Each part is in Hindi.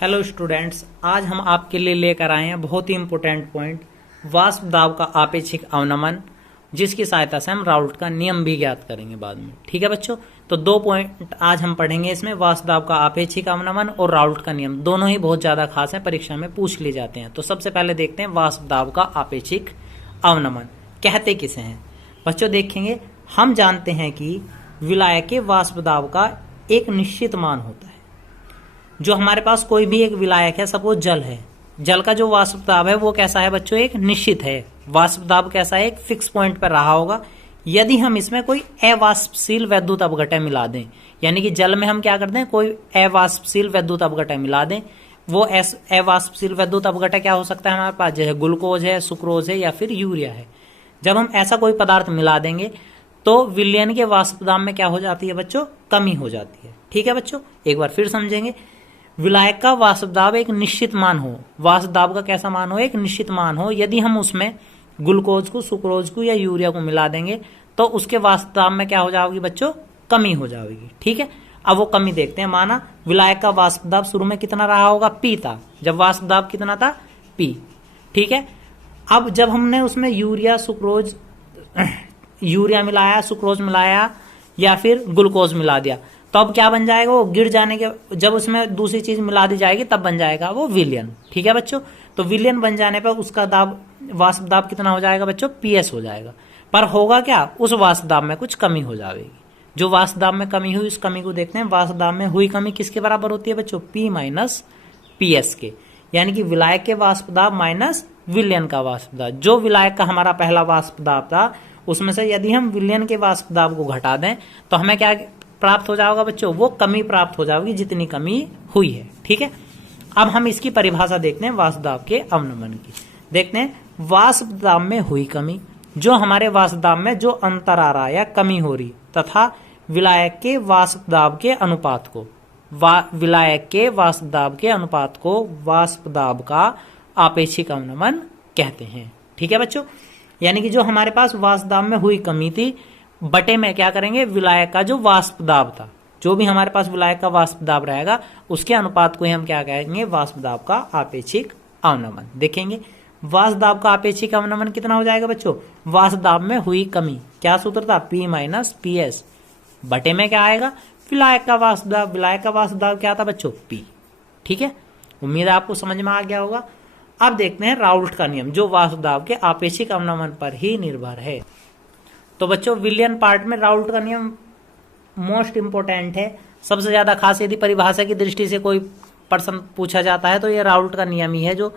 हेलो स्टूडेंट्स, आज हम आपके लिए लेकर आए हैं बहुत ही इंपॉर्टेंट पॉइंट, वाष्प दाब का आपेक्षिक अवनमन, जिसकी सहायता से हम राउल्ट का नियम भी ज्ञात करेंगे बाद में। ठीक है बच्चों, तो 2 पॉइंट आज हम पढ़ेंगे इसमें, वाष्प दाब का आपेक्षिक अवनमन और राउल्ट का नियम। दोनों ही बहुत ज्यादा खास हैं, परीक्षा में पूछ लिए जाते हैं। तो सबसे पहले देखते हैं वाष्प दाब का आपेक्षिक अवनमन कहते किसे हैं। बच्चों देखेंगे, हम जानते हैं कि विलायक के वाष्प दाब का एक निश्चित मान होता है। जो हमारे पास कोई भी एक विलायक है, सपोज जल है, जल का जो वाष्प दाब है वो कैसा है बच्चों, एक निश्चित है। वाष्प दाब कैसा है, एक फिक्स पॉइंट पर रहा होगा। यदि हम इसमें कोई अवाष्पशील वैद्युत अपघटय मिला दें, यानी कि जल में हम क्या करते हैं, कोई अवाष्पशील वैद्युत अपघटय मिला दें, वो अवाष्पशील वैद्युत अपघटय क्या हो सकता है हमारे पास, जैसे ग्लूकोज है, सुक्रोज है या फिर यूरिया है। जब हम ऐसा कोई पदार्थ मिला देंगे तो विलयन के वाष्प दाब में क्या हो जाती है बच्चों, कमी हो जाती है। ठीक है बच्चों, एक बार फिर समझेंगे। विलायक का वाष्प दाब एक निश्चित मान हो, वाष्प दाब का कैसा मान हो, एक निश्चित मान हो। यदि हम उसमें ग्लूकोज को, सुक्रोज को या यूरिया को मिला देंगे तो उसके वाष्प दाब में क्या हो जाएगी बच्चों, कमी हो जाएगी। ठीक है, अब वो कमी देखते हैं। माना विलायक का वाष्प दाब शुरू में कितना रहा होगा, पी था, जब वाष्प दाब कितना था, पी। ठीक है, अब जब हमने उसमें यूरिया, सुक्रोज, यूरिया मिलाया, सुक्रोज मिलाया या फिर ग्लूकोज मिला दिया, तो अब क्या बन जाएगा, वो गिर जाने के, जब उसमें दूसरी चीज मिला दी जाएगी तब बन जाएगा वो विलयन। ठीक है बच्चों, तो विलयन बन जाने पर उसका दाब, वाष्प दाब कितना हो जाएगा बच्चों, पीएस हो जाएगा। पर होगा क्या, उस वाष्प दाब में कुछ कमी हो जाएगी। जो वाष्प दाब में कमी हुई, उस कमी को देखते हैं। वाष्प दाब में हुई कमी किसके बराबर होती है बच्चों, पी माइनस पीएस के, यानी कि विलायक के वाष्प दाब माइनस विलयन का वाष्प दाब। जो विलायक का हमारा पहला वाष्प दाब था, उसमें से यदि हम विलयन के वाष्प दाब को घटा दें तो हमें क्या प्राप्त हो जाएगा बच्चों, वो कमी प्राप्त हो जाएगी जितनी कमी हुई है। ठीक है, अब हम इसकी परिभाषा देखते हैं वाष्प दाब के अवनमन की। देखते हैं, वाष्प दाब में हुई कमी, जो हमारे वाष्प दाब में जो अंतर आ रहा है या कमी हो रही, तथा विलायक के वाष्प दाब के अनुपात को, विलायक के वाष्प दाब के अनुपात को वाष्प दाब का आपेक्षिक अवनमन कहते हैं। ठीक है बच्चों, यानी कि जो हमारे पास वाष्प दाब में हुई कमी थी, बटे में क्या करेंगे, विलायक का जो वाष्प दाब था, जो भी हमारे पास विलायक का वाष्प दाब रहेगा उसके अनुपात को ही हम क्या कहेंगे, वाष्प दाब का आपेक्षिक अवनमन। देखेंगे, वाष्प दाब का आपेक्षिक अवनमन कितना हो जाएगा बच्चों, वाष्प दाब में हुई कमी, क्या सूत्र था, पी माइनस पी एस, बटे में क्या आएगा, विलायक का वाष्प दाब। विलायक का वाष्प दाब क्या था बच्चों, पी। ठीक है, उम्मीद है आपको समझ में आ गया होगा। अब देखते हैं राउल्ट का नियम, जो वाष्प दाब के आपेक्षिक अवनमन पर ही निर्भर है। तो बच्चों विलियन पार्ट में राउल्ट का नियम मोस्ट इंपोर्टेंट है, सबसे ज्यादा खास। यदि परिभाषा की दृष्टि से कोई प्रश्न पूछा जाता है तो ये राउल्ट का नियम ही है, जो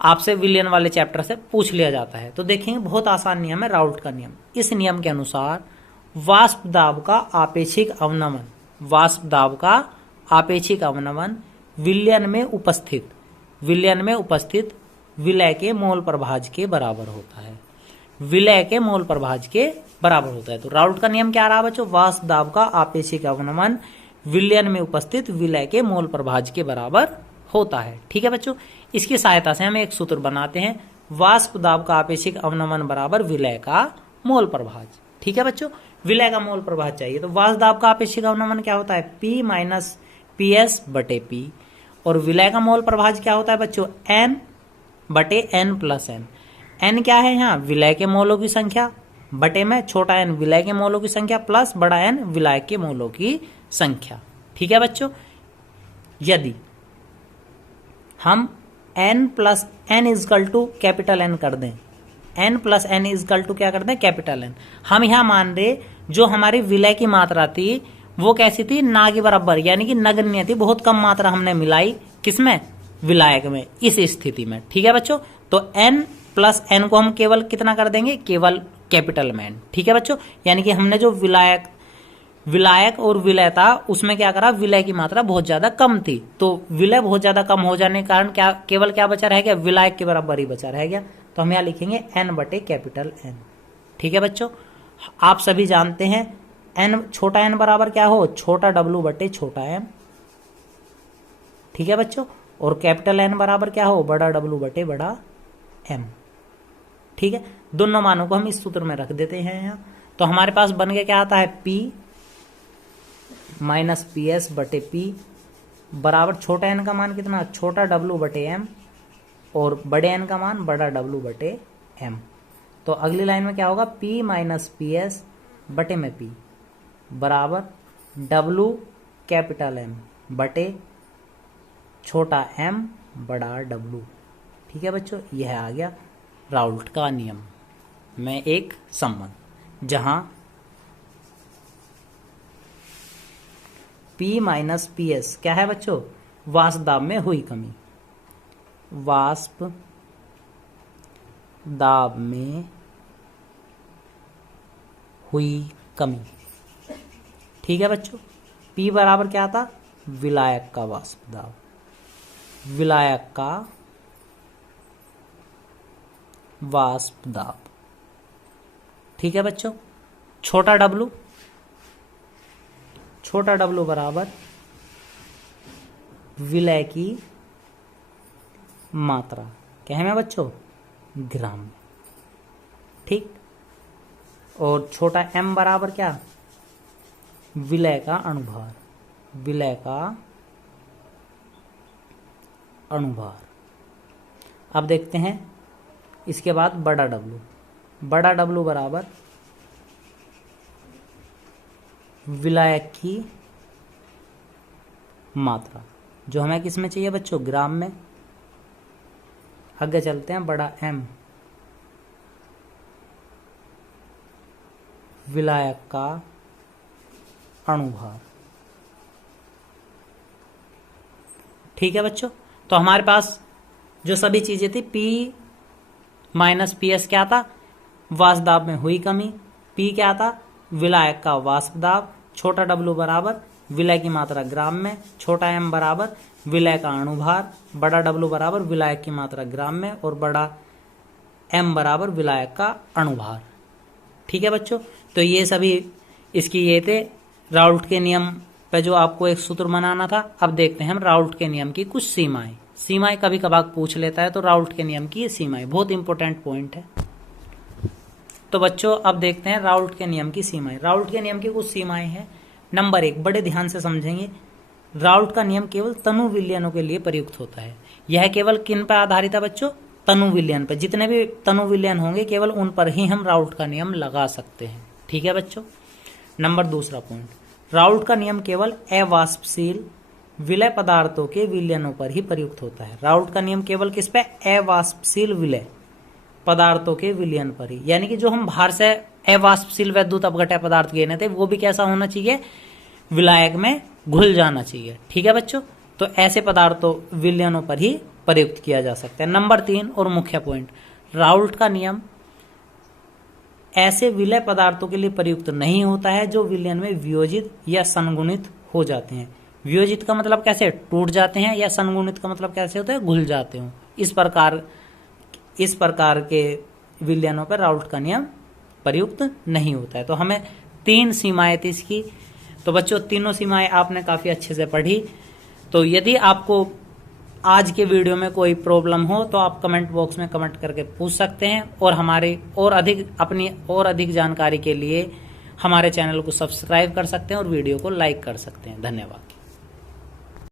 आपसे विलियन वाले चैप्टर से पूछ लिया जाता है। तो देखेंगे, बहुत आसान नियम है राउल्ट का नियम। इस नियम के अनुसार वाष्प दाब का आपेक्षिक अवनमन, वाष्प दाब का आपेक्षिक अवनमन विलयन में उपस्थित विलय के मोल प्रभाज के बराबर होता है। विलय के मोल प्रभाज के बराबर होता है। तो राउल्ट का नियम क्या रहा बच्चों, वाष्प दाब का आपेक्षिक अवनमन विलयन में उपस्थित विलय के मोल प्रभाज के बराबर होता है। ठीक है बच्चों, इसकी सहायता से हम एक सूत्र बनाते हैं, वाष्प दाब का आपेक्षिक अवनमन बराबर विलय का मोल प्रभाज। ठीक है बच्चों, विलय का मोल प्रभाज चाहिए तो वाष्प दाब का आपेक्षिक अवनमन क्या होता है, पी माइनस पी एस बटे पी, और विलय का मोल प्रभाज क्या होता है बच्चों, एन बटे एन प्लस एन। एन क्या है यहाँ, विलय के मोलों की संख्या, बटे में छोटा एन विलय के मोलों की संख्या प्लस बड़ा एन विलायक के मोलों की संख्या। ठीक है बच्चों, यदि हम n plus N is equal to capital N कर दें, n plus N is equal to क्या कर दें, कैपिटल एन, हम यहाँ मान रहे जो हमारी विलय की मात्रा थी वो कैसी थी, ना के बराबर, यानी कि नगण्य थी, बहुत कम मात्रा हमने मिलाई किसमें, विलायक में, इस स्थिति में। ठीक है बच्चों, तो n प्लस एन को हम केवल कितना कर देंगे, केवल कैपिटल में। ठीक है बच्चों, यानी कि हमने जो विलायक और विलय था उसमें क्या करा, विलय की मात्रा बहुत ज्यादा कम थी, तो विलय बहुत ज्यादा कम हो जाने के कारण क्या, केवल क्या बचा रह गया, विलायक के बराबर ही बचा रह गया। तो हम यहाँ लिखेंगे एन बटे कैपिटल एन। ठीक है बच्चों, आप सभी जानते हैं एन, छोटा एन बराबर क्या हो, छोटा डब्लू बटे छोटा एम। ठीक है बच्चों, और कैपिटल एन बराबर क्या हो, बड़ा डब्लू बटे बड़ा एम। ठीक है, दोनों मानों को हम इस सूत्र में रख देते हैं यहाँ। तो हमारे पास बन के क्या आता है, P माइनस पी एस बटे P बराबर छोटा एन का मान कितना, छोटा डब्लू बटे एम, और बड़े एन का मान बड़ा डब्लू बटे एम। तो अगली लाइन में क्या होगा, पी माइनस पी एस बटे में पी बराबर डब्लू कैपिटल एम बटे छोटा एम बड़ा डब्लू। ठीक है बच्चों, यह आ गया राउल्ट का नियम में एक संबंध, जहां P माइनस पी एस क्या है बच्चों, वाष्प दाब में हुई कमी, वाष्प दाब में हुई कमी। ठीक है बच्चों, P बराबर क्या था, विलायक का वाष्प दाब, विलायक का वाष्प दाब। ठीक है बच्चों, छोटा डब्लू, छोटा डब्लू बराबर विलय की मात्रा, क्या है बच्चों, ग्राम में। ठीक, और छोटा एम बराबर क्या, विलय का अणुभार, विलय का अणुभार। अब देखते हैं इसके बाद बड़ा डब्लू, बड़ा डब्लू बराबर विलायक की मात्रा, जो हमें किस में चाहिए बच्चों, ग्राम में। आगे चलते हैं, बड़ा एम विलायक का अणुभार। ठीक है बच्चों, तो हमारे पास जो सभी चीजें थी, P माइनस पी एस क्या था, वाष्प दाब में हुई कमी, P क्या था, विलायक का वाष्प दाब, छोटा W बराबर विलय की मात्रा ग्राम में, छोटा m बराबर विलय का अणुभार, बड़ा W बराबर विलायक की मात्रा ग्राम में, और बड़ा m बराबर विलायक का अणुभार। ठीक है बच्चों, तो ये सभी इसकी ये थे राउल्ट के नियम पे जो आपको एक सूत्र बनाना था। अब देखते हैं हम राउल्ट के नियम की कुछ सीमाएं। सीमाएं कभी कभार पूछ लेता है, तो राउल्ट के नियम की ये सीमाएं बहुत इंपॉर्टेंट पॉइंट है। तो बच्चों अब देखते हैं राउल्ट के नियम की सीमाएं। राउल्ट के नियम की कुछ सीमाएं हैं। नंबर 1, बड़े ध्यान से समझेंगे, राउल्ट का नियम केवल तनु विलयनों के लिए प्रयुक्त होता है। यह केवल किन पर आधारित है बच्चों, तनु विलयन पर। जितने भी तनु विलयन होंगे केवल उन पर ही हम राउल्ट का नियम लगा सकते हैं। ठीक है बच्चों। नंबर 2 पॉइंट, राउल्ट का नियम केवल अवाष्पशील विलय पदार्थों के विलयनों पर ही प्रयुक्त होता है। राउल्ट का नियम केवल किस पे, अवाष्पशील विलय पदार्थों के विलयन पर ही, यानी कि जो हम बाहर से अवाष्पशील वैद्युत अपघटय पदार्थ लेने थे वो भी कैसा होना चाहिए, विलायक में घुल जाना चाहिए। ठीक है बच्चों, तो ऐसे पदार्थों विलयनों पर ही प्रयुक्त किया जा सकता है। नंबर 3 और मुख्य पॉइंट, राउल्ट का नियम ऐसे विलय पदार्थों के लिए प्रयुक्त नहीं होता है जो विलयन में वियोजित या संगुणित हो जाते हैं। वियोजित का मतलब कैसे, टूट जाते हैं, या संगुणित का मतलब कैसे होता है, घुल जाते हो। इस प्रकार के विलयनों पर राउल्ट का नियम प्रयुक्त नहीं होता है। तो हमें 3 सीमाएं थी इसकी। तो बच्चों तीनों सीमाएं आपने काफी अच्छे से पढ़ी। तो यदि आपको आज के वीडियो में कोई प्रॉब्लम हो तो आप कमेंट बॉक्स में कमेंट करके पूछ सकते हैं, और हमारे और अधिक जानकारी के लिए हमारे चैनल को सब्सक्राइब कर सकते हैं और वीडियो को लाइक कर सकते हैं। धन्यवाद।